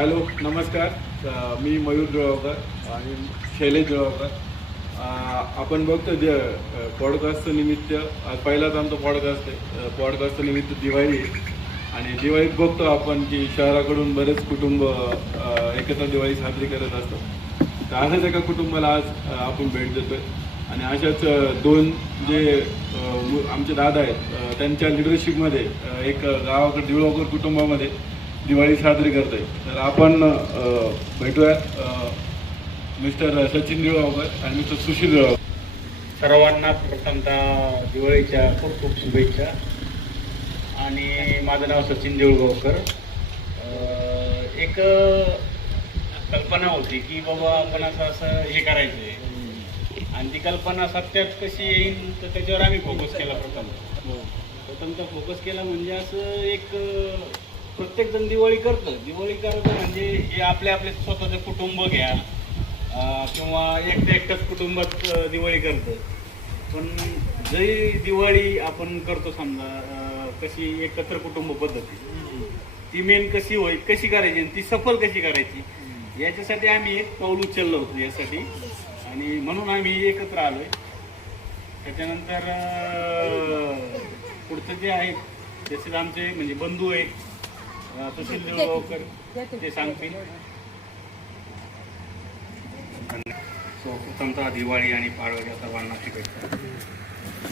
Hello नमस्कार. मी मयूर जुळगावकर आणि शैलेश जुळगावकर. आपण बघतो पॉडकास्ट निमित्त आज पहिलाच आमचा पॉडकास्ट आहे. पॉडकास्ट निमित्त दिवाळी आणि दिवाळीत बघतो आपण की शहराकडून बरेच कुटुंब एकत्र दिवाळी साजरी करत असतात. तर अशाच एका कुटुंबाला आज आपण भेट देतोय आणि अशाच दोन जे आमचे दादा आहेत त्यांच्या लिडरशिपमध्ये एक गावाकडे जुळगावकर कुटुंबामध्ये दिवाळी साजरी करते. तर आपण भेटूया मिस्टर सचिन जुळगावकर आणि मिस्टर सुशील जुळगावकर. सर्वांना प्रथमतः दिवाळीच्या खूप खूप शुभेच्छा. आणि माझं नाव सचिन जुळगावकर. एक कल्पना होती की बाबा आपण असं हे करायचं आहे आणि ती कल्पना सत्यात कशी येईल तर त्याच्यावर आम्ही फोकस केला. प्रथमतः फोकस केला म्हणजे असं एक प्रत्येकजण दिवाळी करतं. दिवाळी करतं म्हणजे हे आपले आपले स्वतःचं कुटुंब घ्या किंवा एकट्याच कुटुंबात दिवाळी करतं. पण जरी दिवाळी आपण करतो समजा कशी एकत्र कुटुंब पद्धती ती मेन कशी करायची आणि ती सफल कशी करायची याच्यासाठी आम्ही एक पाऊल उचललं होतं यासाठी आणि म्हणून आम्ही एकत्र आलोय. त्याच्यानंतर पुढचं जे आहे तसेच आमचे म्हणजे बंधू आहेत सुशील जुळगावकर ते सांगतील. प्रथमतः दिवाळी आणि पाडव्याच्या सर्वांना शुभेच्छा.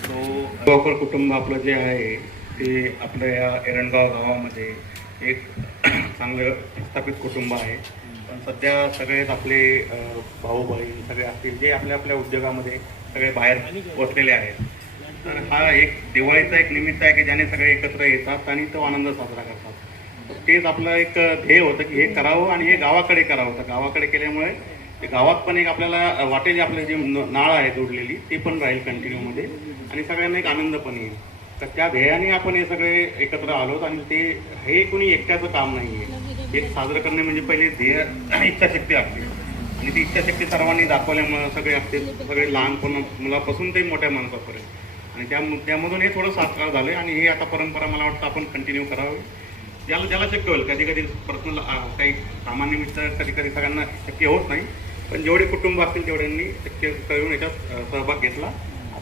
जुळगावकर कुटुंब आपलं जे आहे ते आपल्या या एरणगाव गावामध्ये एक चांगलं स्थापित कुटुंब आहे. पण सध्या सगळेच आपले भाऊ बहीण सगळे असतील जे आपल्या आपल्या उद्योगामध्ये सगळे बाहेर बसलेले आहेत. तर हा एक दिवाळीचा एक निमित्त आहे की ज्याने सगळे एकत्र येतात आणि तो आनंद साजरा करतात. तेच आपलं एक ध्येय होतं की हे करावं आणि हे गावाकडे करावं. तर गावाकडे केल्यामुळे ते गावात पण एक आपल्याला वाटेल आपलं जे नाळ आहे जोडलेली ती पण राहील कंटिन्यूमध्ये आणि सगळ्यांना एक आनंद पण येईल. तर त्या ध्येयाने आपण हे सगळे एकत्र आलोत आणि ते हे कोणी एकट्याचं काम नाही आहे. हे साजरं करणे म्हणजे पहिले ध्येय इच्छाशक्ती असते आणि ती इच्छाशक्ती सर्वांनी दाखवल्यामुळे सगळे असते सगळे लहानपण मुलापासून ते मोठ्या माणसापर्यंत आणि त्यामधून हे थोडं साकार झालं आणि हे आता परंपरा मला वाटतं आपण कंटिन्यू करावी. ज्याला शक्य होईल. कधी कधी पर्सनल काही कामानिमित्त कधी कधी सगळ्यांना शक्य होत नाही पण जेवढे कुटुंब असतील तेवढ्यांनी शक्य करून याच्यात सहभाग घेतला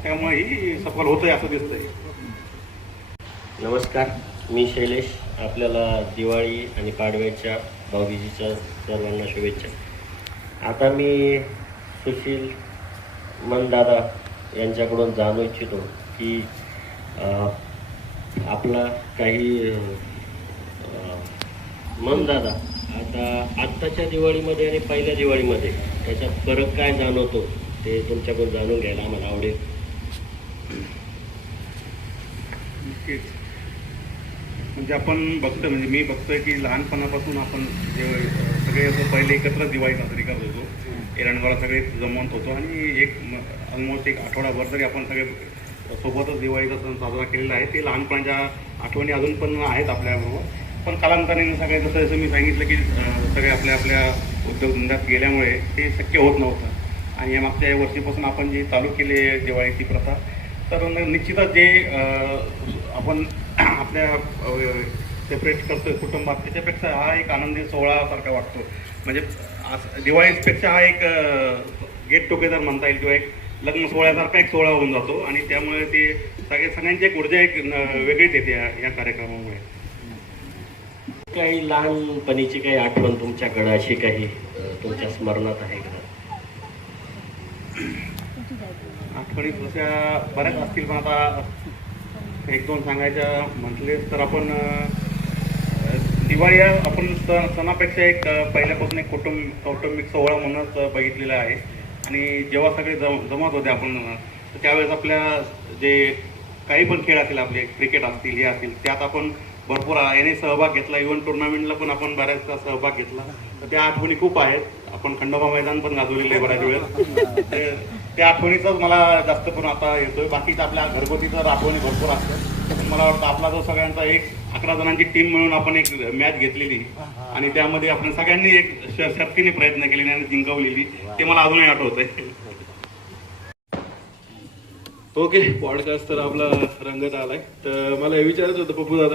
त्यामुळे ही सफल होतंय असं दिसतंय. नमस्कार, मी शैलेश. आपल्याला दिवाळी आणि पाडव्याच्या भाऊबीजेच्या सर्वांना शुभेच्छा. आता मी सुशील मनदादा यांच्याकडून जाणू इच्छितो की आपला काही मनदादा आता आत्ताच्या दिवाळीमध्ये आणि पहिल्या दिवाळीमध्ये त्याच्यात फरक काय जाणवतो ते तुमच्याकडून जाणून घ्यायला आम्हाला आवडेल. म्हणजे आपण बघतो म्हणजे मी बघतोय की लहानपणापासून आपण सगळे असं पहिले एकत्र दिवाळी साजरी करत होतो. एरणगावला सगळे जमवत होतो आणि एक ऑलमोस्ट एक आठवडाभर तरी आपण सगळे सोबतच दिवाळीचा सण साजरा केलेला आहे. ते लहानपणाच्या आठवणी अजून पण आहेत आपल्याबरोबर. पण कालांतराने सगळे जसं मी सांगितलं की सगळे आपल्या आपल्या उद्योगधंद्यात गेल्यामुळे ते शक्य होत नव्हतं आणि या मागच्या वर्षीपासून आपण जी चालू केली आहे दिवाळीची प्रथा तर निश्चितच जे आपण आपल्या सेपरेट करतो कुटुंबात त्याच्यापेक्षा हा एक आनंदी सोहळासारखा वाटतो. म्हणजे दिवाळीपेक्षा हा एक गेट टुगेदर म्हणता येईल किंवा एक लग्न सोहळ्यासारखा एक सोहळा होऊन जातो आणि त्यामुळे ते सगळ्यांची एक ऊर्जा एक वेगळीच येते या कार्यक्रमामुळे. काही लहानपणीची काही आठवण तुमच्याकडे अशी काही तुमच्या स्मरणात आहे का? आठवणी तशा बऱ्याच असतील पण आता एक दोन सांगायच्या म्हटले तर आपण दिवाळी आपण सणापेक्षा एक पहिल्यापासून एक कौटुंबिक सोहळा म्हणूनच बघितलेला आहे. आणि जेव्हा सगळे जमत होते आपण तर त्यावेळेस आपल्या जे काही पण खेळ असतील आपले क्रिकेट असतील हे असतील त्यात आपण भरपूर याने सहभाग घेतला. इव्हन टुर्नामेंटला पण आपण बऱ्याचदा सहभाग घेतला. तर त्या आठवणी खूप आहेत. आपण खंडोबा मैदान पण गाजवलेले आहे बऱ्याच वेळेस. त्या आठवणीचाच मला जास्त करून आता येतोय. बाकीच आपल्या घरगुती तर आठवणी भरपूर असतात. मला वाटतं आपला जो सगळ्यांचा एक 11 जणांची टीम मिळून आपण एक मॅच घेतलेली आणि त्यामध्ये आपण सगळ्यांनी एक शर्तीने प्रयत्न केलेले आणि जिंकवलेली ते मला अजूनही आठवत आहे. ओके, पॉडकास्ट तर आपला रंगत आलाय. तर मला हे विचारायचं होतं पप्पू दादा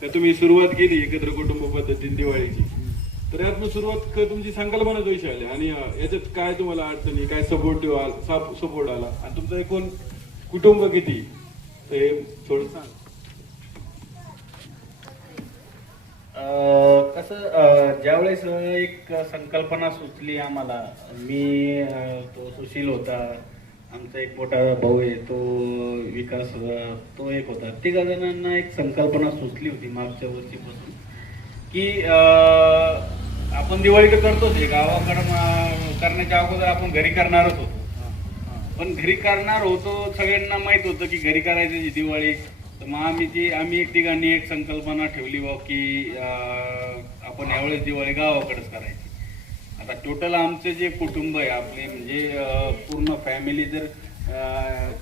का तुम्ही सुरुवात केली एकत्र कुटुंब पद्धतीने दिवाळीची तर यातनं सुरुवात तुमची संकल्पना कशी आली आणि याच्यात काय तुम्हाला अडचणी, काय सपोर्ट आला आणि तुमचं एकूण कुटुंब किती, ते थोडं सांग. कसं ज्यावेळेस एक संकल्पना सुचली आम्हाला, मी तो सुशील होता, आमचा एक मोठा भाऊ आहे तो विकास, तो एक होता, तिघा जणांना एक संकल्पना सुचली होती मागच्या वर्षीपासून की आपण दिवाळी तर करतोच आहे, गावाकडं करण्याच्या अगोदर आपण घरी करणारच होतो. पण घरी करणार होतो, सगळ्यांना माहित होतं की घरी करायची दिवाळी. तर मग आम्ही एक ठिकाणी एक संकल्पना ठेवली बा की आपण यावेळेस दिवाळी गावाकडेच करायची. आता टोटल आमचे जे कुटुंब आहे आपले, म्हणजे पूर्ण फॅमिली जर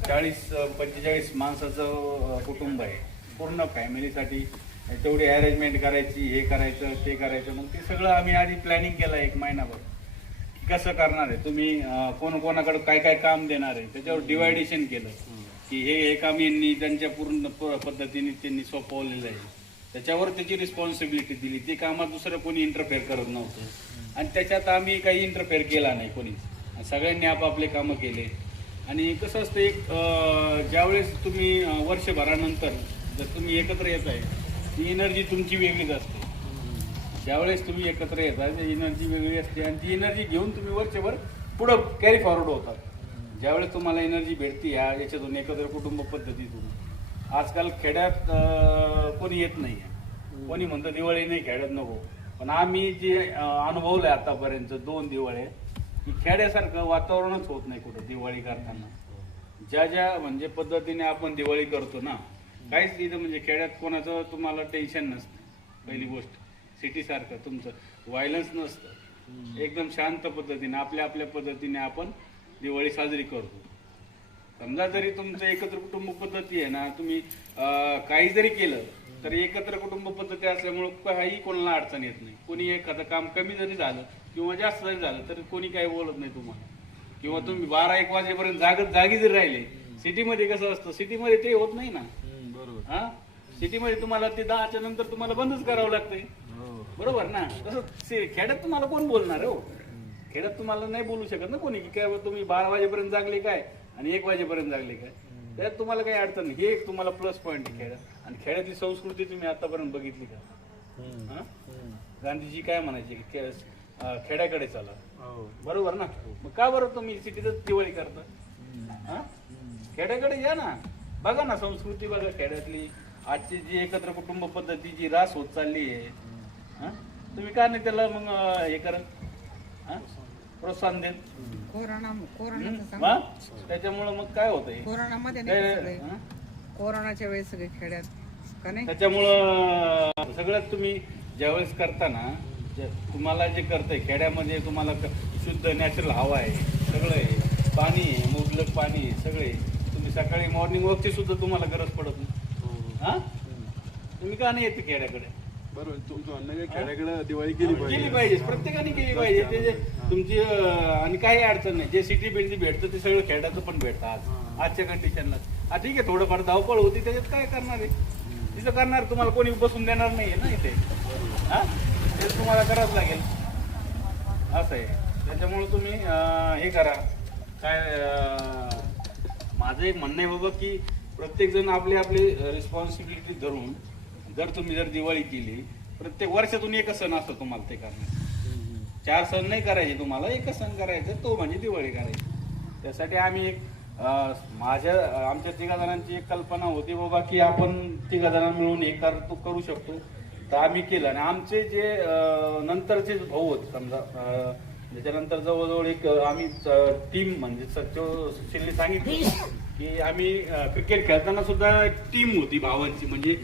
40-45 माणसाचं कुटुंब आहे, पूर्ण फॅमिलीसाठी तेवढी अरेंजमेंट करायची, हे करायचं ते करायचं. मग ते सगळं आम्ही आधी प्लॅनिंग केलं एक महिनाभर की कसं करणार आहे, तुम्ही कोणाकडे काय काय काम देणार आहे, त्याच्यावर डिवायडेशन केलं की हे काम यांनी त्यांच्या पूर्ण पद्धतीने त्यांनी सोपवलेलं आहे, त्याच्यावर त्याची रिस्पॉन्सिबिलिटी दिली. ते कामात दुसरं कोणी इंटरफेअर करत नव्हतं आणि त्याच्यात आम्ही काही इंटरफेअर केला नाही कोणीच. सगळ्यांनी आपापले कामं केले. आणि कसं असतं, एक ज्यावेळेस तुम्ही वर्षभरानंतर जर तुम्ही एकत्र येत आहे, ती एनर्जी तुमची वेगळीच असते. ज्यावेळेस तुम्ही एकत्र येता ती एनर्जी वेगळी असते आणि ती एनर्जी घेऊन तुम्ही वर्षभर पुढं कॅरी फॉरवर्ड होतात. ज्यावेळेस तुम्हाला एनर्जी भेटते याच्यातून, एकत्र कुटुंब पद्धतीतून. आजकाल खेड्यात कोणी येत नाही आहे, कोणी म्हणतं दिवाळी नाही खेड्यात नको. पण आम्ही जे अनुभवलं आहे आतापर्यंत 2 दिवाळी, की खेड्यासारखं वातावरणच होत नाही कुठं दिवाळी करताना. ज्या म्हणजे पद्धतीने आपण दिवाळी करतो ना, काहीच इथं म्हणजे खेड्यात कोणाचं तुम्हाला टेन्शन नसतं. पहिली गोष्ट, सिटीसारखं तुमचं व्हायलन्स नसतं. एकदम शांत पद्धतीने आपल्या पद्धतीने आपण दिवाळी साजरी करतो. समजा जरी तुमचं एकत्र कुटुंब पद्धती आहे ना, तुम्ही काही जरी केलं तरी एकत्र कुटुंब पद्धती असल्यामुळं काही कोणाला अडचण येत नाही. कोणी एखादं काम कमी जरी झालं किंवा जास्त जरी झालं तरी कोणी काही बोलत नाही तुम्हाला. किंवा तुम्ही 12-1 वाजेपर्यंत जागी जरी राहिले. सिटीमध्ये कसं असतं, सिटीमध्ये ते होत नाही ना. हा, सिटीमध्ये तुम्हाला ते 10च्या नंतर तुम्हाला बंदच करावं लागतंय, बरोबर ना. तसं खेड्यात तुम्हाला कोण बोलणार हो? खेड्यात तुम्हाला नाही बोलू शकत ना कोणी, की काय तुम्ही 12 वाजेपर्यंत जागले काय आणि 1 वाजेपर्यंत जागले काय. त्यात तुम्हाला काही अडचण नाही. हे एक तुम्हाला प्लस पॉईंट आहे खेड्यात. आणि खेड्यातली संस्कृती तुम्ही आतापर्यंत बघितली का? गांधीजी काय म्हणायचे की खेड्याकडे चला, बरोबर ना. मग का बरं तुम्ही सिटीतच दिवाळी करता? खेड्याकडे या ना, बघा ना संस्कृती, बघा खेड्यातली. आजची जी एकत्र कुटुंब पद्धती जी रास होत चालली आहे, तुम्ही का नाही त्याला मग हे करत, प्रोत्साहन देत? त्याच्यामुळं मग काय होतंय, कोरोनाच्या वेळेस सगळे खेड्यात का नाही, त्याच्यामुळं सगळ्यात तुम्ही ज्यावेळेस करता ना, तुम्हाला जे करताय खेड्यामध्ये, तुम्हाला शुद्ध नॅचरल हवा आहे, सगळं आहे, पाणी आहे, मुबलक पाणी आहे, सगळे. तुम्ही सकाळी मॉर्निंग वॉकची सुद्धा तुम्हाला गरज पडत नाही. तुम्ही का नाही येते खेड्याकडे? बरोबर, तुमचं म्हणणं खेड्याकडे दिवाळी केली पाहिजे, प्रत्येकाने केली पाहिजे. ते जे तुमची आणि काही अडचण नाही. जे सिटी भेटतं ते सगळं खेड्याचं पण भेटतं आजच्या कंडिशनला. ठीक आहे, थोडंफार धावपळ होती, त्याच्यात काय करणार आहे, तिथं करणार. तुम्हाला कोणी बसून देणार नाहीये ना इथे. ते तुम्हाला करावंच लागेल, असं आहे. त्याच्यामुळे तुम्ही हे करा. काय माझं एक म्हणणं आहे बाबा, की प्रत्येक जण आपली रिस्पॉन्सिबिलिटी धरून जर तुम्ही दिवाळी केली, प्रत्येक वर्षातून एकच सण असतो तुम्हाला ते करणार. 4 सण नाही करायचे तुम्हाला, एकच सण करायचा, तो म्हणजे दिवाळी करायची. त्यासाठी आम्ही आमच्या 3 जणांची एक कल्पना होती बाबा, की आपण 3 जण मिळून हे करू शकतो. तर आम्ही केलं. आणि आमचे जे नंतरचे भाऊ होते, समजा त्याच्यानंतर जवळजवळ एक आम्ही टीम, म्हणजे सुशीलने सांगितलं की आम्ही क्रिकेट खेळताना सुद्धा टीम होती भावांची. म्हणजे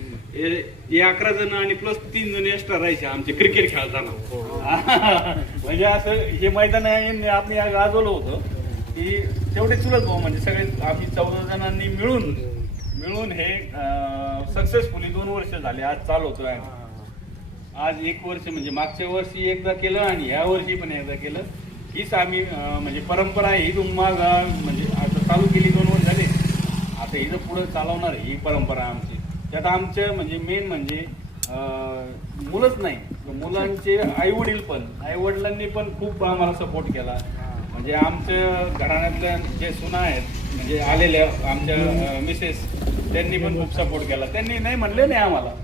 11 जण आणि प्लस 3 जण एक्स्ट्रा राहायचे आमचे क्रिकेट खेळताना. म्हणजे असं हे मैदान आपण गाजवलं होतं की तेवढे चुलत भाऊ, म्हणजे सगळे आम्ही 14 जणांनी मिळून हे सक्सेसफुली 2 वर्ष झाले आज चालवतोय. आज 1 वर्ष, म्हणजे मागच्या वर्षी एकदा केलं आणि ह्या वर्षी पण एकदा केलं. हीच आम्ही म्हणजे परंपरा आहे, ही म्हणजे आता चालू केली 2 वर्ष झाले. आता हिचं पुढे चालवणार ही परंपरा आमची. त्यात आमचं म्हणजे मेन म्हणजे मुलंच नाही, मुलांचे आई वडिलांनी पण खूप आम्हाला सपोर्ट केला. म्हणजे आमच्या घराण्यातल्या जे सुना आहेत म्हणजे आलेल्या आमच्या मिसेस त्यांनी पण खूप सपोर्ट केला. त्यांनी नाही म्हणले नाही आम्हाला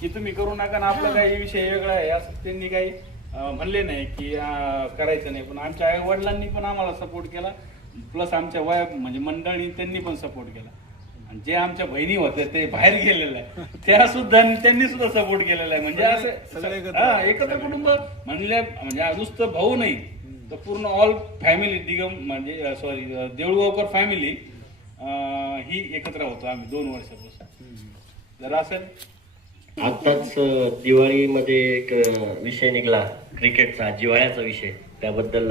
की तुम्ही करू नका ना आपला काही विषय वेगळा आहे असं त्यांनी काही म्हणले नाही की करायचं नाही. पण आमच्या आई वडिलांनी पण आम्हाला सपोर्ट केला. प्लस आमच्या म्हणजे मंडळी त्यांनी पण सपोर्ट केला. आणि जे आमच्या बहिणी होत्या ते बाहेर गेलेले आहे त्यांनी सुद्धा सपोर्ट केलेला आहे. म्हणजे असं एकत्र कुटुंब म्हणजे नुसतं भाऊ नाही तर पूर्ण ऑल फॅमिली दिगम म्हणजे सॉरी देऊळगावकर फॅमिली ही एकत्र होतो आम्ही 2 वर्षापासून. जर असेल आत्ताच दिवाळीमध्ये एक विषय निघाला क्रिकेटचा, जिव्हाळ्याचा विषय. त्याबद्दल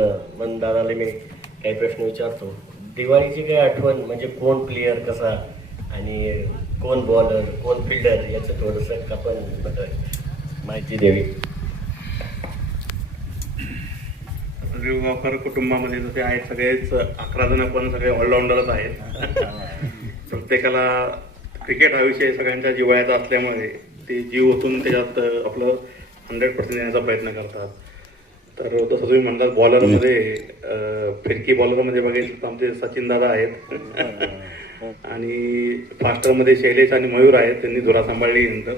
दादाला मी काही प्रश्न विचारतो. दिवाळीची काय आठवण म्हणजे कोण प्लेयर कसा आणि कोण बॉलर कोण फिल्डर याचं थोडंसं आपण माहिती द्यावी. देऊळगावकर कुटुंबामध्ये जसे आहेत सगळेच 11 जण पण सगळे ऑलराऊंडरच आहेत. प्रत्येकाला क्रिकेट हा विषय सगळ्यांच्या जिव्हाळ्याचा असल्यामुळे ते जीव ओतून त्याच्यात आपलं 100% देण्याचा प्रयत्न करतात. तर तसं तुम्ही म्हणतात बॉलरमध्ये फिरकी बॉलरमध्ये बघायचं तर आमचे सचिन दादा आहेत आणि फास्टरमध्ये शैलेश आणि मयूर आहेत, त्यांनी धुरा सांभाळली. नंतर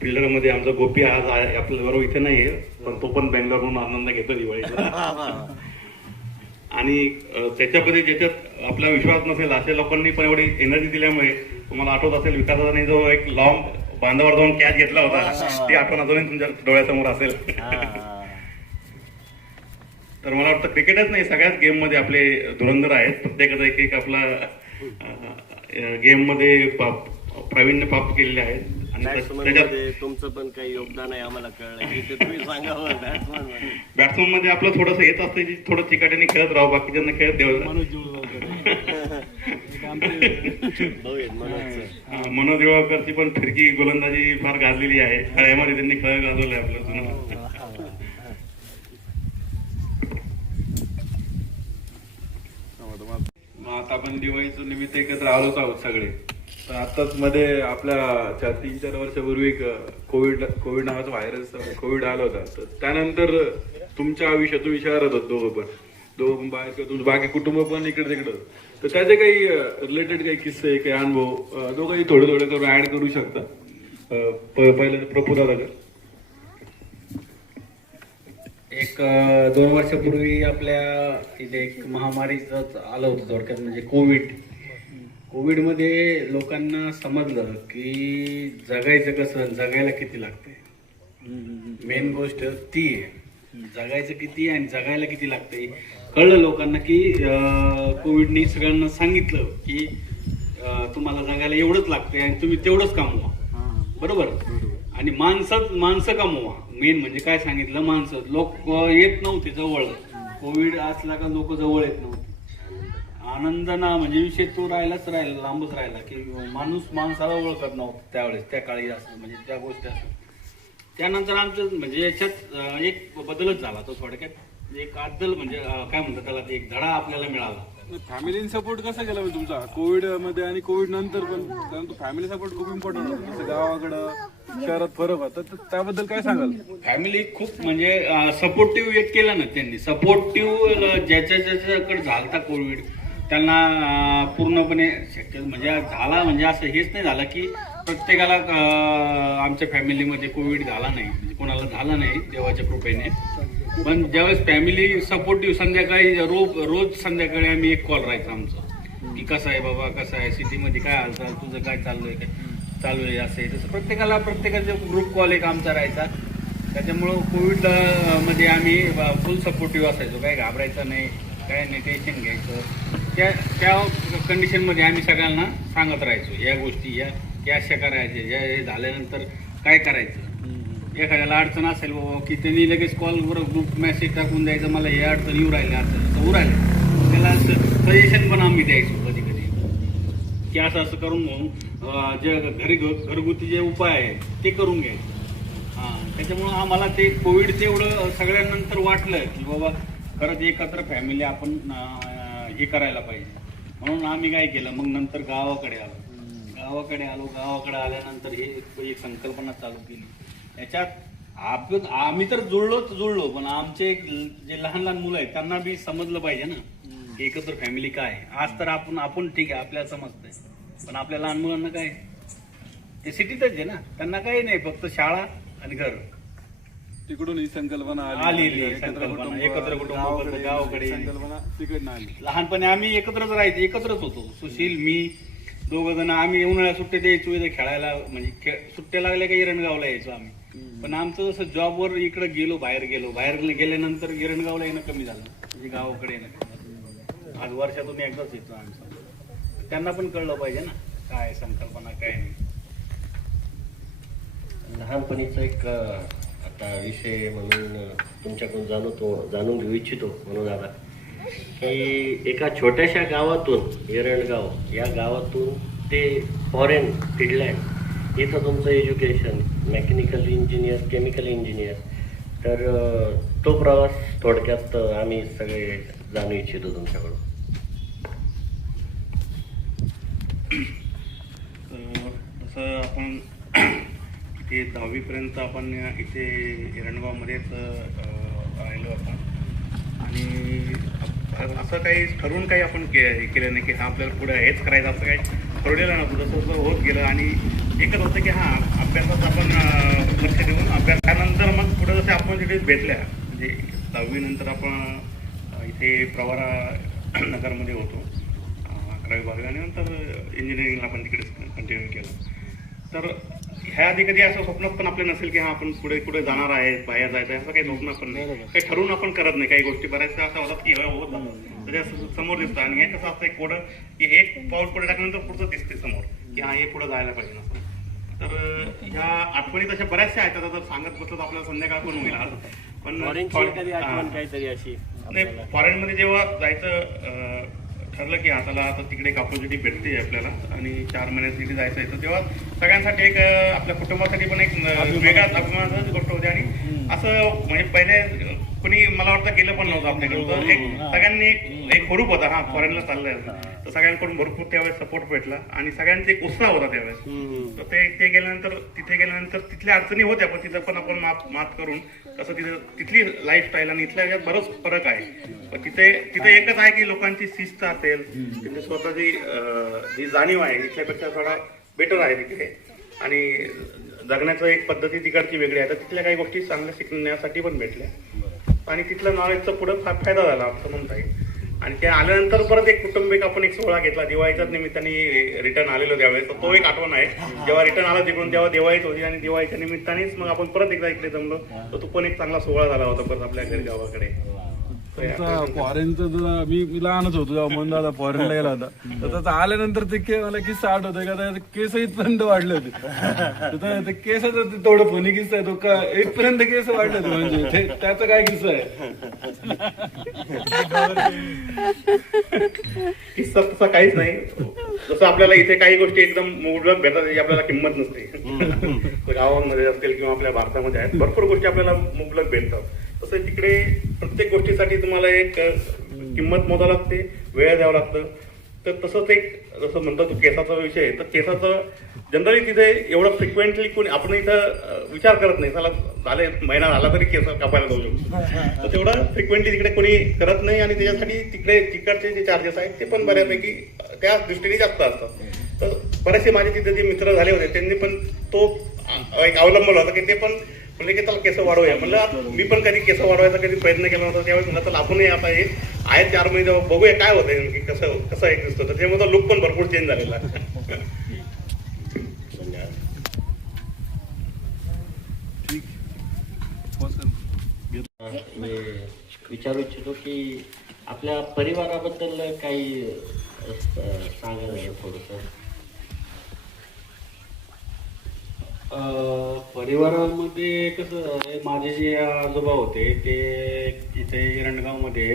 फिल्डरमध्ये आमचा गोपी आज आपल्या बरोबर इथे नाहीये पण तो पण बेंगलोरहून आनंद घेतो दिवाळीचा. आणि त्याच्यामध्ये ज्याच्यात आपला विश्वास नसेल अशा लोकांनी पण एवढी एनर्जी दिल्यामुळे तुम्हाला आठवत असेल विकासाने जो एक लॉंग बांधावर जाऊन कॅच घेतला होता ती आठवण अजूनही तुमच्या डोळ्यासमोर असेल. तर मला वाटतं क्रिकेटच नाही सगळ्याच गेम मध्ये आपले धुरंधर आहेत. प्रत्येकाचा एक आपला गेम मध्ये प्रावीण्य प्राप्त केलेले आहेत. त्याच्यात तुमचं पण काही योगदान आहे आम्हाला कळलं तुम्ही सांगावं. बॅट्समन मध्ये आपलं थोडंसं येत असतं की थोडं चिकाट्याने खेळत राहू बाकीच्यांना खेळत द्यावं. मनोज देवळकरची पण फिरकी गोलंदाजी फार गाजलेली आहे. खेळामध्ये त्यांनी खेळ गाजवलाय आपलं. आता आपण दिवाळीचं निमित्त एकत्र आलोच आहोत सगळे. तर आताच मध्ये आपल्या 3-4 वर्षापूर्वी कोविड नावाचा व्हायरस कोविड आला होता. तर त्यानंतर तुमच्या आयुष्यात तुम्ही शहरात होत दोघं पण बाहेर तुमचं बाकी कुटुंब पण इकडे तिकडं. तर त्याचे काही रिलेटेड काही किस्से काही अनुभव दोघंही थोडे करून ऍड करू शकता. पहिलं प्रफुल्ल. एक 2 वर्षापूर्वी आपल्या इथे एक महामारीच आलं होतं थोडक्यात म्हणजे कोविडमध्ये लोकांना समजलं की जगायचं कसं जगायला किती लागते. मेन गोष्ट ती आहे जगायचं किती आणि जगायला किती लागते. कळलं लोकांना की कोविडने सगळ्यांना सांगितलं की तुम्हाला जगायला एवढंच लागते आणि तुम्ही तेवढंच कमवा. बरोबर. आणि माणसं कमवा. मेन म्हणजे काय सांगितलं माणसं. लोक येत नव्हते जवळ. कोविड असला का लोक जवळ येत नव्हते. आनंदाना म्हणजे विषय तो राहिला लांबच राहिला की माणूस माणसाला ओळखत नव्हतं त्यावेळेस त्या काळी असं म्हणजे त्या गोष्टी असं. त्यानंतर आमचं म्हणजे याच्यात एक बदलच झाला तो थोडक्यात एक आदल म्हणजे काय म्हणतात त्याला एक धडा आपल्याला मिळाला. फॅमिलीने सपोर्ट कसा केला तुमचा कोविड मध्ये आणि कोविड नंतर पण. कारण फॅमिली सपोर्ट खूप इम्पॉर्टंट होता. गावाकडं शहरात फरक होता तर त्याबद्दल काय सांगाल. फॅमिली खूप म्हणजे सपोर्टिव्ह एक केलं ना त्यांनी. सपोर्टिव्ह ज्याच्याकडे झालता कोविड त्यांना पूर्णपणे शक्य म्हणजे झाला म्हणजे असं हेच नाही झालं की प्रत्येकाला आमच्या फॅमिलीमध्ये कोविड झाला नाही म्हणजे कोणाला झाला नाही देवाच्या कृपेने. पण ज्यावेळेस फॅमिली सपोर्टिव्ह संध्याकाळी रोज संध्याकाळी आम्ही एक कॉल राहायचा आमचा की कसं आहे बाबा कसं आहे सिटीमध्ये काय हालचाल तुझं काय चालू आहे असं आहे तसं प्रत्येकाचा ग्रुप कॉल एक आमचा राहायचा. त्याच्यामुळं कोविड मध्ये आम्ही फुल सपोर्टिव्ह असायचो. काय घाबरायचं नाही काय नाही टेन्शन घ्यायचं. त्या कंडिशनमध्ये आम्ही सगळ्यांना सांगत राहायचो या गोष्टी या अशा करायच्या या झाल्यानंतर काय करायचं. एखाद्याला अडचण असेल बाबा की त्यांनी लगेच कॉलवर ग्रुप मेसेज टाकून द्यायचं मला हे अडचण येऊ राहिले होऊ राहिले. त्याला सजेशन पण आम्ही द्यायचो कधी की असं करून म्हणून जे घरगुती जे उपाय आहे ते करून घ्यायचे. त्याच्यामुळं आम्हाला ते कोविडचं एवढं सगळ्यांनंतर वाटलं की बाबा खरंच एकत्र फॅमिली आपण हे करायला पाहिजे. म्हणून आम्ही काय केलं मग नंतर गावाकडे आलो. गावाकडे आल्यानंतर हे एक संकल्पना चालू केली. याच्यात आपण आम्ही तर जुळलो पण आमचे जे लहान लहान मुलं आहेत त्यांना बी समजलं पाहिजे ना की एकत्र फॅमिली काय आहे. आज तर आपण ठीक आहे आपल्याला समजतंय पण आपल्या लहान मुलांना काय ते सिटीतच आहे ना, त्यांना काही नाही फक्त शाळा आणि घर. तिकडून ही संकल्पना आलेली आहे, संकल्पना एकत्र कुटुंब गावाकडे संकल्पना तिकडनं आली. लहानपणी आम्ही एकत्रच राहायचो, एकत्रच होतो. सुशील मी दोघ जण आम्ही उन्हाळ्यात सुट्ट्या द्यायचो इथे खेळायला, म्हणजे सुट्ट्या लागल्या का एरणगावला यायचो आम्ही. पण आमचं जसं जॉबवर इकडे बाहेर गेल्यानंतर एरणगावला येणं कमी झालं, म्हणजे गावाकडे येणं कमी झालं. आज वर्षातून एकदाच येतो आम्ही. त्यांना पण कळलं पाहिजे ना काय संकल्पना काय नाही. लहानपणीचा एक आता विषय म्हणून तुमच्याकडून जाणून घेऊ इच्छितो म्हणून आता की एका छोट्याशा गावातून एरणगाव या गावातून ते फॉरेन फिनलँड इथं तुमचं education mechanical engineer chemical engineer, तर तो प्रवास थोडक्यात आम्ही सगळे जाणू इच्छितो तुमच्याकडून. तसं आपण इथे 10वीपर्यंत आपण इथे एरणगावमध्येच राहिलो आपण. आणि असं काही ठरवून काही आपण केलं नाही की हा आपल्याला पुढे हेच करायचं असं काही ठरवलेलं नव्हतं. जसं होत गेलं आणि एकच होतं की हां अभ्यासात आपण लक्ष देऊन अभ्यास त्यानंतर मग पुढे जसे ऑपॉर्च्युनिटीज भेटल्या, म्हणजे 10वी नंतर आपण इथे प्रवरा नगरमध्ये होतो 11वी-12वी आणि नंतर इंजिनिअरिंगला आपण तिकडेच कंटिन्यू केलं. तर ह्या आधी कधी असं स्वप्नात पण आपलं नसेल की हा आपण पुढे जाणार आहे, बाहेर जायचं आहे, असं काही स्वप्न पण नाही. काही ठरवून आपण करत नाही. काही गोष्टी बऱ्याचशा असं होतात की होत त्याच्या समोर दिसतं. आणि हे कसं असतं एक पुढं की एक पाऊल पुढे टाकल्यानंतर पुढचं दिसते समोर की हा हे पुढं जायला पाहिजे असं. तर ह्या आठवणी तशा बऱ्याचशा आहेत. आता जर सांगत बसलं तर आपल्याला संध्याकाळ पण होईल. पण काहीतरी अशी नाही, फॉरेनमध्ये जेव्हा जायचं ठरलं की आता तिकडे एक ऑपॉर्च्युनिटी भेटते आपल्याला आणि 4 महिन्यासाठी जायचं आहे, तर तेव्हा सगळ्यांसाठी एक आपल्या कुटुंबासाठी पण एक वेगळाच अभिमानाची गोष्ट होती. आणि असं म्हणजे पहिले कोणी मला वाटतं गेलं पण नव्हतं आपल्याकडे. तर एक सगळ्यांनी एक हुरूप होता हा फॉरेनला चाललाय, तर सगळ्यांकडून भरपूर त्यावेळेस सपोर्ट भेटला आणि सगळ्यांचा एक उत्साह होता त्यावेळेस. तर तिथे गेल्यानंतर तिथल्या अडचणी होत्या, पण तिथं पण आपण मात करून तसं तिथली लाईफस्टाईल आणि इथल्या याच्यात बरंच फरक आहे. पण तिथे एकच आहे की लोकांची शिस्त असेल, त्यांची स्वतःची जी जाणीव आहे इथल्यापेक्षा थोडा बेटर आहे तिकडे. आणि जगण्याचं एक पद्धती तिकडची वेगळी आहे. तर तिथल्या काही गोष्टी चांगल्या शिकण्यासाठी पण भेटल्या आणि तिथल्या नॉलेजचा पुढं फायदा झाला असं म्हणता येईल. आणि त्या आल्यानंतर परत एक कुटुंबिक आपण एक सोहळा घेतला दिवाळीच्याच निमित्ताने रिटर्न आलेलो त्यावेळेस. तर तो एक आठवण आहे. जेव्हा रिटर्न आला तिकडून तेव्हा दिवाळीच होती आणि दिवाळीच्या निमित्तानेच मग आपण परत एकदा इकडे जमलो. तर तो पण एक चांगला सोहळा झाला होता परत आपल्या घरी गावाकडे. फॉरेनचं मी लहानच होतो जेव्हा म्हणून दादा फॉरेनला गेला होता, तर त्याचा आल्यानंतर ते मला किस्सा आठवतोय का त्याचे केस इथपर्यंत वाढले होते. तर ते केसाचं तेवढं फनी किस्सा आहे तो का इथपर्यंत केस वाढले होते, म्हणजे त्याचा काय किस्सा आहे. किस्सा तसा काहीच नाही. जसं आपल्याला इथे काही गोष्टी एकदम मुबलक भेटतात त्याची आपल्याला किंमत नसते. गावांमध्ये असतील किंवा आपल्या भारतामध्ये आहेत भरपूर गोष्टी आपल्याला मुबलक भेटतात. तसं तिकडे प्रत्येक गोष्टीसाठी तुम्हाला एक किंमत मोजावी लागते, वेळ द्यावा लागतं. तर तसंच एक जसं म्हणतो तो केसाचा विषय, तर केसाचं जनरली तिथे एवढं फ्रिक्वेंटली कोणी आपण इथं विचार करत नाही. त्याला झाले महिना झाला तरी केस कापायला जाऊ शकतो, तर तेवढं फ्रिक्वेंटली तिकडे कोणी करत नाही. आणि त्याच्यासाठी तिकडचे जे चार्जेस आहेत ते पण बऱ्यापैकी त्या दृष्टीने जास्त असतात. तर बरेचसे माझे तिथे जे मित्र झाले होते त्यांनी पण तो एक अवलंबला होता की ते पण म्हणजे की त्याला केस वाढवूया. म्हणलं मी पण कधी केस वाढवायचा कधी प्रयत्न केला नव्हता. त्यावेळेस म्हणलं तर आपणही आता हे आहेत 4 महिने जेव्हा बघूया काय होतं की कसं एक दिसतं. तर त्यामुळे लुक पण भरपूर चेंज झालेला. मी विचारू इच्छितो की आपल्या परिवाराबद्दल काही सांगायला थोडंसं. परिवारामध्ये कसं माझे जे आजोबा होते ते इथे एरणगावमध्ये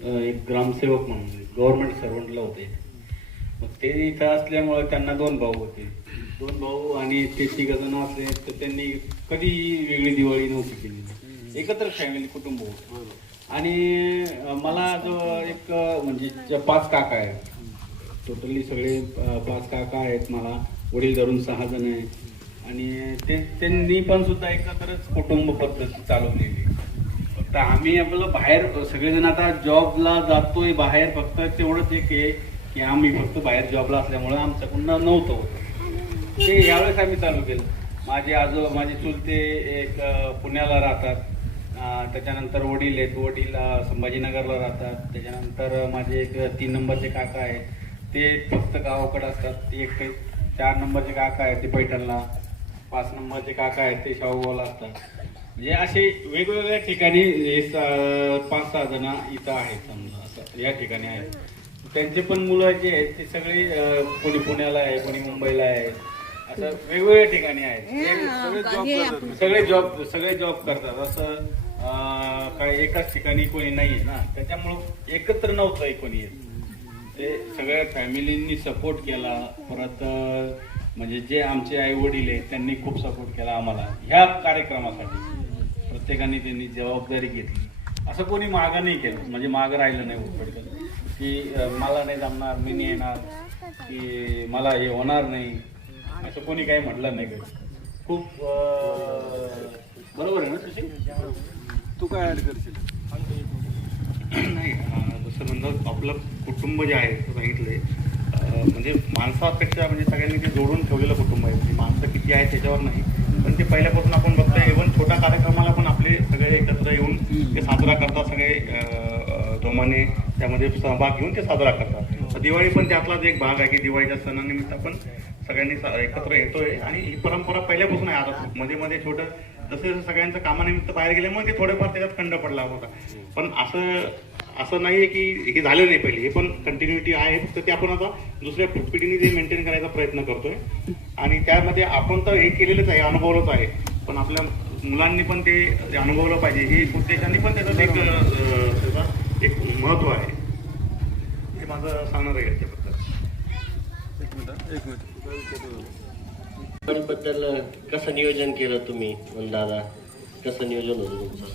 एक ग्रामसेवक म्हणून गव्हर्नमेंट सर्वंटला होते. मग ते इथं असल्यामुळे त्यांना 2 भाऊ होते. 2 भाऊ आणि ते 3 जण असले तर त्यांनी कधी वेगळी दिवाळी नव्हती केली. एकत्र फॅमिली कुटुंब होतं. आणि मला जो एक म्हणजे 5 काका आहेत. टोटली सगळे 5 काका आहेत. मला वडील धरून 6 जण आहेत. आणि त्यांनी पण सुद्धा एकत्रच कुटुंब पद्धती चालवलेली. फक्त आम्ही आपलं बाहेर सगळेजण आता जॉबला जातोय बाहेर, फक्त तेवढंच एक आहे की आम्ही फक्त बाहेर जॉबला असल्यामुळं आमच्याकडून नव्हतं होतं ते. यावेळेस आम्ही चालू केलं. माझे चुलते एक पुण्याला राहतात, त्याच्यानंतर वडील आहेत, वडील संभाजीनगरला राहतात. त्याच्यानंतर माझे एक 3 नंबरचे काका आहेत, ते फक्त गावाकडे असतात, ते एकटे. 4 नंबरचे काका आहेत ते पैठणला, 5 नंबरचे काका आहेत ते शाहूगावला असतात. म्हणजे असे वेगवेगळ्या ठिकाणी 5-6 जण इथं आहेत समजा, असं या ठिकाणी आहेत. त्यांचे पण मुलं जे आहेत ते सगळे कोणी पुण्याला आहे, कोणी मुंबईला आहे, असं वेगवेगळ्या ठिकाणी आहेत. सगळे जॉब करतात. असं काय एकाच ठिकाणी कोणी नाहीये ना, त्याच्यामुळं एकत्र नव्हतं कोणी येत. ते सगळ्या फॅमिलींनी सपोर्ट केला. परत म्हणजे जे आमचे आई वडील आहेत त्यांनी खूप सपोर्ट केला आम्हाला ह्या कार्यक्रमासाठी. प्रत्येकाने त्यांनी जबाबदारी घेतली. असं कोणी मागं नाही केलं, म्हणजे मागं राहिलं नाही पटकन की मला नाही जमणार, मी नाही येणार, की मला हे होणार नाही, असं कोणी काही म्हटलं नाही. खूप बरोबर आहे ना तुझी. तू काय ऍड करशील? नाही, जसं म्हणतात आपलं कुटुंब जे आहे सांगितले, म्हणजे माणसापेक्षा म्हणजे सगळ्यांनी ते जोडून ठेवलेलं कुटुंब आहे. म्हणजे माणसं किती आहे त्याच्यावर नाही, पण ते पहिल्यापासून आपण बघतोय. इव्हन छोट्या कार्यक्रमाला पण आपले सगळे एकत्र येऊन ते साजरा करतात. सगळे जोमाने त्यामध्ये सहभाग घेऊन ते साजरा करतात. दिवाळी पण त्यातलाच एक भाग आहे की दिवाळीच्या सणानिमित्त आपण सगळ्यांनी एकत्र येतोय. आणि ही परंपरा पहिल्यापासून आहे. आता मध्ये मध्ये छोटं जसं सगळ्यांचं कामानिमित्त बाहेर गेल्यामुळे ते थोडेफार त्याच्यात खंड पडला होता. पण असं नाही की हे झालं नाही पहिले, हे पण कंटिन्युटी आहे. फक्त ते आपण आता दुसऱ्या पिढीने जे मेंटेन करायचा प्रयत्न करतोय. आणि त्यामध्ये आपण तर हे केलेलंच आहे, अनुभवलंच आहे, पण आपल्या मुलांनी पण ते अनुभवलं पाहिजे. हे उद्देशाने पण त्याचं एक महत्व आहे. हे माझं सांगणार आहे याच्याबद्दल. एक मिनिट. बद्दल कसं नियोजन केलं तुम्ही दादा? कसं नियोजन होतं तुमचं?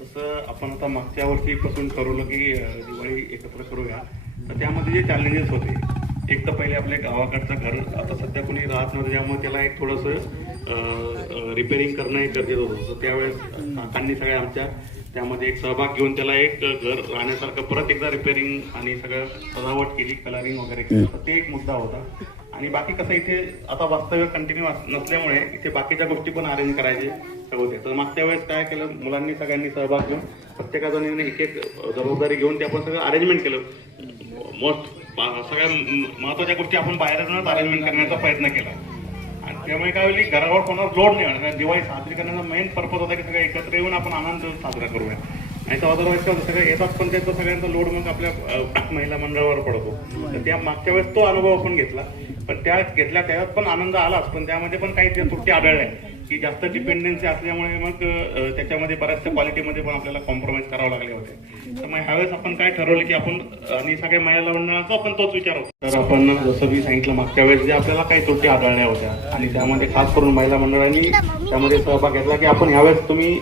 तसं आपण आता मागच्या वर्षीपासून ठरवलं की दिवाळी एकत्र करूया. तर त्यामध्ये जे चॅलेंजेस होते, एक तर पहिले आपल्या गावाकडचं घर आता सध्या कोणी राहत नव्हतं, त्यामुळे त्याला एक थोडंसं रिपेअरिंग करणं हे गरजेचं होतं. तर त्यावेळेस काकांनी सगळ्या आमच्या त्यामध्ये एक सहभाग घेऊन त्याला एक घर राहण्यासारखं परत एकदा रिपेअरिंग आणि सगळं सजावट केली, कलरिंग वगैरे केलं. तर ते एक मुद्दा होता. आणि बाकी कसं इथे आता वास्तव्य कंटिन्यू नसल्यामुळे इथे बाकीच्या गोष्टी पण अरेंज करायचे होते. तर मागच्या वेळेस काय केलं, मुलांनी सगळ्यांनी सहभाग घेऊन प्रत्येकाजणांनी एक जबाबदारी घेऊन ते आपण सगळं अरेंजमेंट केलं. सगळ्या महत्वाच्या गोष्टी आपण बाहेरूनच अरेंजमेंट करण्याचा प्रयत्न केला. आणि त्यामुळे काय होईल, घरावर कोणाला लोड नाही होणार. दिवाळी साजरी करण्याचा मेन पर्पज होता की सगळे एकत्र येऊन आपण आनंद साजरा करूया. आणि तो अदरवाईज सगळे येतात पण त्याचा सगळ्यांचा लोड मग आपल्या महिला मंडळावर पडतो. तर त्या मागच्या वेळेस तो अनुभव आपण घेतला, पण त्याच्यात पण आनंद आलाच, पण त्यामध्ये पण काही त्रुटी आढळल्या की जास्त डिपेंडन्सी असल्यामुळे मग त्याच्यामध्ये बऱ्याचशा क्वालिटीमध्ये पण आपल्याला कॉम्प्रोमाइज करावं लागले होते. तर मग ह्यावेळेस आपण काय ठरवलं की आपण आणि सगळ्या महिला मंडळाचा पण तोच विचार होता. तर आपण जसं मी सांगितलं मागच्या वेळेस जे आपल्याला काही त्रुटी आढळल्या होत्या आणि त्यामध्ये खास करून महिला मंडळांनी त्यामध्ये सहभाग घेतला की आपण ह्यावेळेस तुम्ही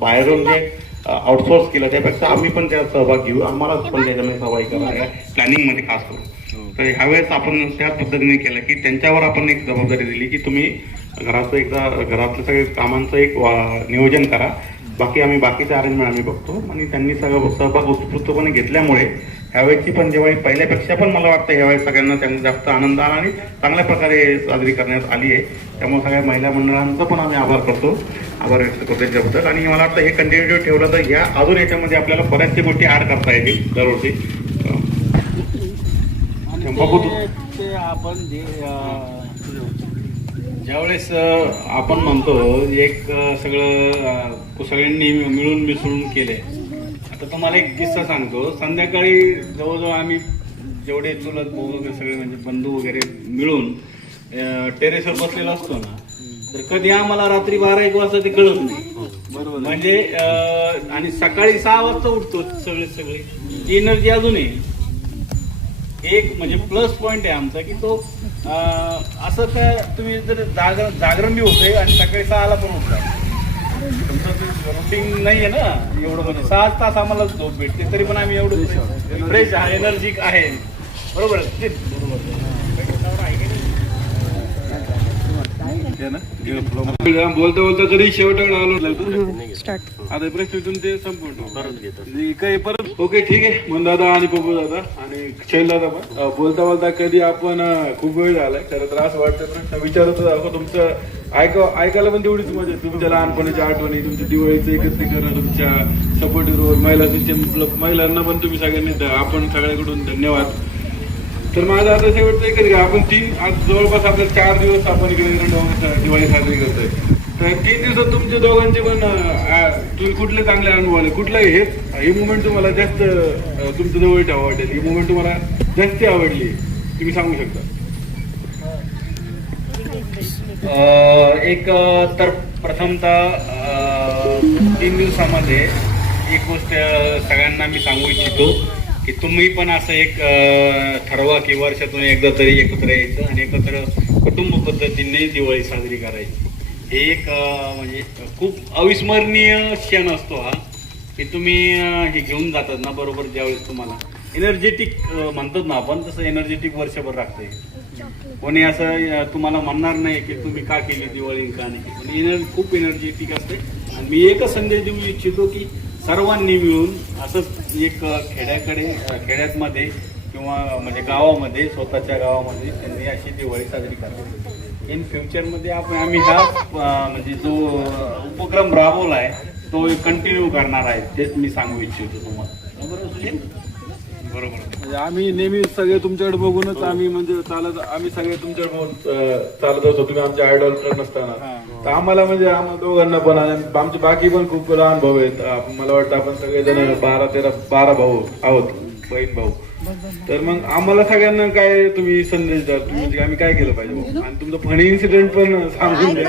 बाहेरून जे आउटसोर्स केलं त्यापेक्षा आम्ही पण त्यात सहभाग घेऊ, आम्हाला पण त्याच्यामध्ये सहभागी करा प्लॅनिंगमध्ये खास करून. तर ह्यावेळेस आपण त्याच पद्धतीने केलं की त्यांच्यावर आपण एक जबाबदारी दिली की तुम्ही घरातलं सगळे कामांचं एक नियोजन करा, बाकी आम्ही बाकीचं अरेंजमेंट आम्ही बघतो. आणि त्यांनी सगळं सहभाग उत्स्फूर्तपणे घेतल्यामुळे ह्यावेळेची पण दिवाळी पहिल्यापेक्षा पण मला वाटतं ह्यावेळेस सगळ्यांना त्यांना जास्त आनंद आला आणि चांगल्या प्रकारे साजरी करण्यात आली आहे. त्यामुळे सगळ्या महिला मंडळांचा पण आम्ही आभार व्यक्त करतो त्याच्याबद्दल. आणि मला वाटतं हे कंटिन्यू ठेवलं तर ह्या अजून याच्यामध्ये आपल्याला बऱ्याचशा गोष्टी ऍड करता येतील दरवर्षी. ते आपण ज्यावेळेस आपण म्हणतो एक सगळ्यांनी मिळून मिसळून केले. आता तुम्हाला एक किस्सा सांगतो. संध्याकाळी जवळजवळ आम्ही जेवढे चुलत भाऊ वगैरे सगळे म्हणजे बंधू वगैरे मिळून टेरेसवर बसलेला असतो ना, तर कधी आम्हाला रात्री 12-1 वाजता ते कळत नाही. बरोबर. म्हणजे आणि सकाळी 6 वाजता उठतो सगळे. एनर्जी अजूनही एक म्हणजे प्लस पॉइंट आहे आमचा की तो असं काय तुम्ही जर जागरण बी होतोय आणि सकाळी 6ला पण उठता. तुमचं रुटीन नाही आहे ना एवढं, म्हणजे 6 तास आम्हाला झोप भेटते तरी पण आम्ही एवढं फ्रेश आहे, एनर्जिक आहे. बरोबर. हे ना बोलता बोलता कधी शेवटाकडे आलो स्टार्ट. आता प्रश्न ते संपूर्ण काही परत ओके ठीक आहे मन दादा आणि पप्पू दादा आणि शैल दादा पण बोलता बोलता कधी आपण खूप वेळ झालाय खरं तर असं वाटतं प्रश्न विचारत दाखव तुमचं ऐकायला पण तेवढीच मजा तुमच्या लहानपणीच्या आठवणी तुमच्या दिवाळीचं एकत्रीकरण तुमच्या सपोर्टिव्ह रोल महिलांना पण तुम्ही सगळ्यांनी आपण सगळ्याकडून धन्यवाद. तर माझं आता शेवटचं एकच का आपण आज जवळपास आपले 4 दिवस आपण इकडे दिवाळी साजरी करतोय तर 3 दिवसात तुमच्या दोघांचे पण तुम्ही कुठले चांगले अनुभव आले कुठलं हे मुवमेंट तुम्हाला जास्त तुमच्या जवळ ठेवा वाटेल ही मुवमेंट तुम्हाला जास्त आवडली तुम्ही सांगू शकता. एक तर प्रथमतः 3 दिवसामध्ये एक गोष्ट सगळ्यांना मी सांगू इच्छितो की तुम्ही पण असं एक ठरवा की वर्षातून एकदा तरी एकत्र यायचं आणि एकत्र कुटुंब पद्धतीने दिवाळी साजरी करायची. हे एक म्हणजे खूप अविस्मरणीय क्षण असतो हा की तुम्ही हे घेऊन जातात ना बरोबर ज्यावेळेस तुम्हाला एनर्जेटिक म्हणतात ना आपण तसं एनर्जेटिक वर्षभर लागते. कोणी असं तुम्हाला म्हणणार नाही की तुम्ही का केली दिवाळी का नाही पण खूप एनर्जेटिक असते. आणि मी एकच संदेश देऊ इच्छितो की सर्वांनी मिळून असंच एक खेड्यामध्ये किंवा म्हणजे गावामध्ये स्वतःच्या गावामध्ये त्यांनी अशी दिवाळी साजरी करावी. इन फ्युचरमध्ये आम्ही हा म्हणजे जो उपक्रम राबवला आहे तो कंटिन्यू करणार आहे तेच मी सांगू इच्छितो तुम्हाला. बरोबर सुशील? बरोबर. म्हणजे आम्ही नेहमी सगळे तुमच्याकडे बघूनच आम्ही म्हणजे आम्ही सगळे तुमच्याकडे बघून चालत असतो तुम्ही आमच्या आयडॉल नसताना तर आम्हाला म्हणजे आम्हाला दोघांना पण आमचे बाकी पण खूप लहान भाऊ आहेत मला वाटतं आपण सगळेजण 12 भाऊ आहोत बहीण भाऊ तर मग आम्हाला सगळ्यांना काय तुम्ही संदेश द्याल तुम्ही म्हणजे आम्ही काय केलं पाहिजे भाऊ आणि तुमचं फनी इन्सिडेंट पण सांगून द्या.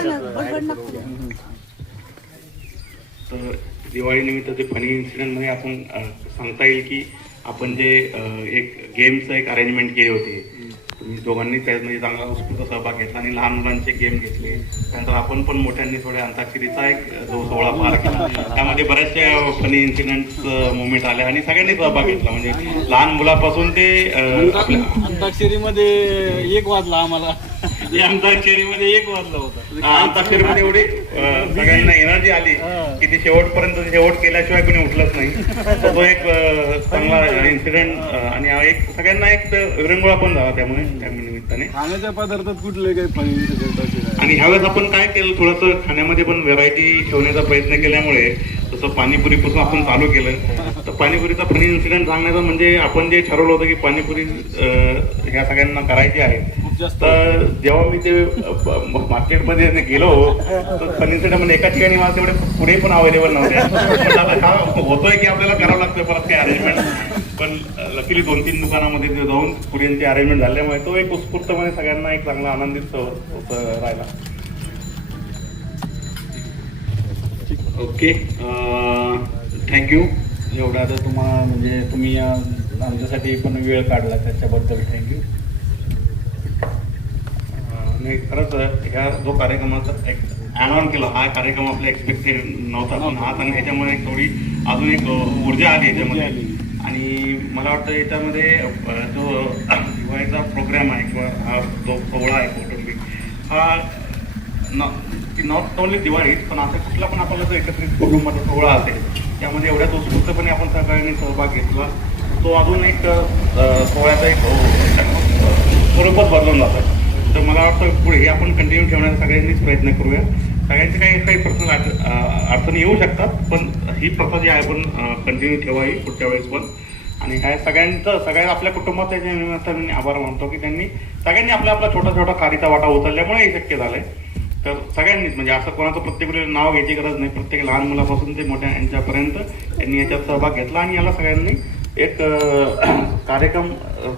तर दिवाळी निमित्त ते फनी इन्सिडेंट मध्ये आपण सांगता येईल की आपण जे एक गेमचं एक अरेंजमेंट केले होते तुम्ही दोघांनी त्यामध्ये चांगला उत्स्फूर्त सहभाग घेतला आणि लहान मुलांचे गेम घेतले त्यानंतर आपण पण मोठ्यांनी थोड्या अंताक्षरीचा एक जो सोहळा पार केला त्यामध्ये बऱ्याचशा फनी इन्सिडेंट्स मुवमेंट आल्या आणि सगळ्यांनी सहभाग घेतला म्हणजे लहान मुलापासून ते आपल्या अंताक्षरीमध्ये 1 वाजला आम्हाला अंताक्षरीमध्ये 1 वाजला होता. अंताक्षरीमध्ये एवढी सगळ्यांना एनर्जी आली की ती शेवट केल्याशिवाय कोणी उठलंच नाही. तो एक चांगला इन्सिडेंट आणि एक सगळ्यांना एक विरंगुळा पण झाला त्यामुळे त्या निमित्ताने. खाण्याच्या पदार्थात कुठले काही फनी इन्सिडेंट आणि ह्यावेळेस आपण काय केलं थोडंसं खाण्यामध्ये पण व्हेरायटी ठेवण्याचा प्रयत्न केल्यामुळे जसं पाणीपुरीपासून आपण चालू केलं तर पाणीपुरीचा फनी इन्सिडेंट सांगण्याचा म्हणजे आपण जे ठरवलं होतं की पाणीपुरी ह्या सगळ्यांना करायची आहे तर जेव्हा मी ते मार्केटमध्ये गेलो तर फनी इन्सिडेंट म्हणजे एका ठिकाणी मला तेवढे पुढे पण अवेलेबल नव्हते होतोय की आपल्याला करावं लागतं परत ते अरेंजमेंट पण लकीली 2-3 दुकानामध्ये जाऊन पुऱ्यांची अरेंजमेंट झाल्यामुळे तो एक उत्स्फूर्तपणे सगळ्यांना एक चांगला आनंदित राहिला. Okay thank you. एवढा आता तुम्हाला म्हणजे तुम्ही आमच्यासाठी पण वेळ काढला त्याच्याबद्दल थँक्यू. नाही खरंच ह्या जो कार्यक्रमाचा एक ॲनॉन केला हा कार्यक्रम आपल्या एक्सपेक्टेड नव्हता पण हा आणि ह्याच्यामुळे थोडी अजून एक ऊर्जा आली याच्यामध्ये आणि मला वाटतं याच्यामध्ये जो दिवाळीचा प्रोग्राम आहे किंवा हा जो सोहळा आहे कौटुंबिक हा नॉट ओनली दिवाळीत पण असं कुठला पण आपल्याला जो एकत्रित कुटुंबाचा सोहळा असेल त्यामध्ये एवढ्याच उत्स्फूर्तपणे आपण सगळ्यांनी सहभाग घेतला तो अजून एक सोहळ्याचा एक स्वरूपच बदलून जातो. तर मला वाटतं पुढे हे आपण कंटिन्यू ठेवण्याचा सगळ्यांनीच प्रयत्न करूया. सगळ्यांचे काही पर्सनल अडचणी येऊ शकतात पण ही प्रथा जी आहे आपण कंटिन्यू ठेवावी पुढच्या वेळेस पण. आणि काय सगळ्या आपल्या कुटुंबाच्या निमित्ताने आभार मानतो की त्यांनी सगळ्यांनी आपला छोटा खारीचा वाटा उचलल्यामुळे हे शक्य झालंय. तर सगळ्यांनीच म्हणजे असं कोणाचं प्रत्येक नाव घ्यायची गरज नाही प्रत्येक लहान मुलापासून ते मोठ्या यांच्यापर्यंत त्यांनी याच्यात सहभाग घेतला आणि याला सगळ्यांनी एक कार्यक्रम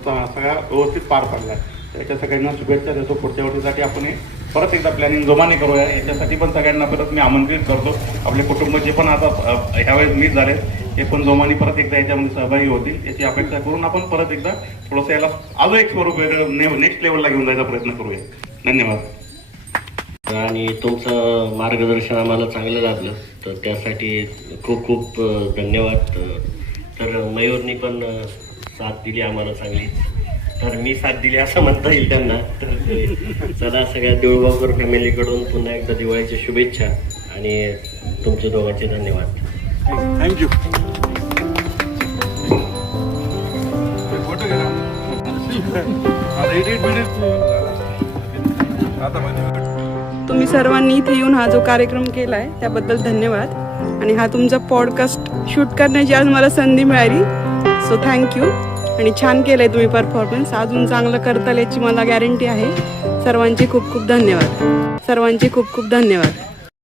सगळ्या व्यवस्थित पार पाडला. त्याच्या सगळ्यांना शुभेच्छा देतो. पुढच्या वर्षीसाठी आपण परत एकदा प्लॅनिंग जोमाने करूया. याच्यासाठी पण सगळ्यांना परत मी आमंत्रित करतो. आपले कुटुंब जे पण आता ह्यावेळेस मिस झाले ते पण जोमाने परत एकदा याच्यामध्ये सहभागी होतील याची अपेक्षा करून आपण परत एकदा थोडंसं याला अजून एक स्वरूप नेक्स्ट लेवलला घेऊन जायचा प्रयत्न करूया. धन्यवाद. आणि तुमचं मार्गदर्शन आम्हाला चांगलं लागलं तर त्यासाठी खूप खूप धन्यवाद. तर मयूरनी पण साथ दिली आम्हाला चांगली तर मी साथ दिली असं म्हणता येईल त्यांना. तर चला, सगळ्या देऊळगावकर फॅमिलीकडून पुन्हा एकदा दिवाळीच्या शुभेच्छा आणि तुमच्या दोघांचे धन्यवाद. थँक्यू. तुम्ही सर्वांनी इथे येऊन हा जो कार्यक्रम केला आहे त्याबद्दल धन्यवाद. आणि हा तुमचा पॉडकास्ट शूट करण्याची आज मला संधी मिळाली, सो थँक्यू. आणि छान केलंय तुम्ही परफॉर्मन्स, अजून चांगलं करताल याची मला गॅरंटी आहे. सर्वांचे खूप खूप धन्यवाद. सर्वांचे खूप खूप धन्यवाद.